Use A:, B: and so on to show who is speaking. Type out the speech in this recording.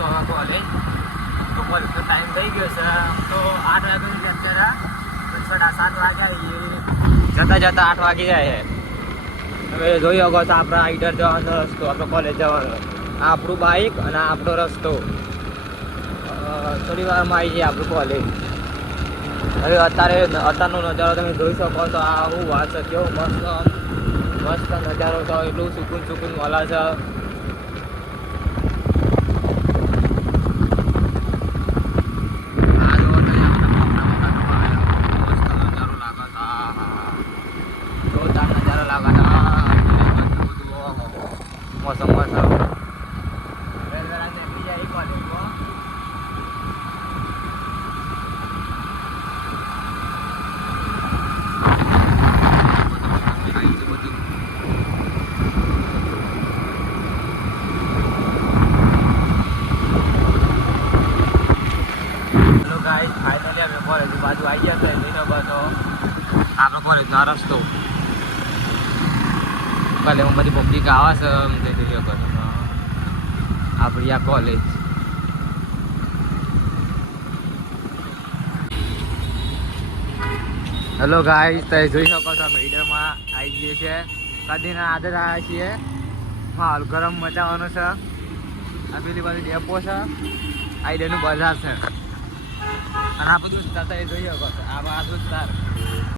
A: છો હવે કોલેજ તો કોલેજનો ટાઈમ થઈ ગયો છે. તો આઠ વાગ્યાનું લેક્ચર સાડા સાત વાગ્યા આવીએ જતા જતા આઠ વાગી જાય છે. હવે જોઈ શકો તો આપણા આઈડર જવાનો રસ્તો, આપણો કોલેજ જવાનો. આ આપણું બાઇક અને આપણો રસ્તો. થોડી વારમાં આવી જાય આપણું કોલેજ હવે અત્યારે અત્યારનો નજારો તમે જોઈ શકો તો આ હું વાત છે, કેવો મસ્ત મસ્ત નજારો તો એટલું સુકૂન સુકૂન મળે છે આ જુઓ તમે આપણે મોટા મોટા નજારો લાગે છે. આહા. જોરદાર નજારો લાગે છે. આહા. મસ્ત મસ્ત હવે જરા નીકળી જાય કોલેજમાં. હેલો ગાઈસ ફાઇનલી અમે કોલેજ બાજુ આવી ગયા છે આપણો કોલેજનો રસ્તો. કાલે હું બધી પબ્લિક આવાસ છે છો આપણી આ કોલેજ હેલો ગાઈસ તમે જોઈ શકો છો અમે ઈડરમાં આવી ગઈએ છીએ કદીના આદર આવ્યા છીએ. માલ ગરમ મચાવવાનો છે. આ પેલી બાજુ ડેપો છે. આઈડરનું બજાર છે. અને આ બધું જ તમે જોઈ શકો છો. આ બધું વિસ્તાર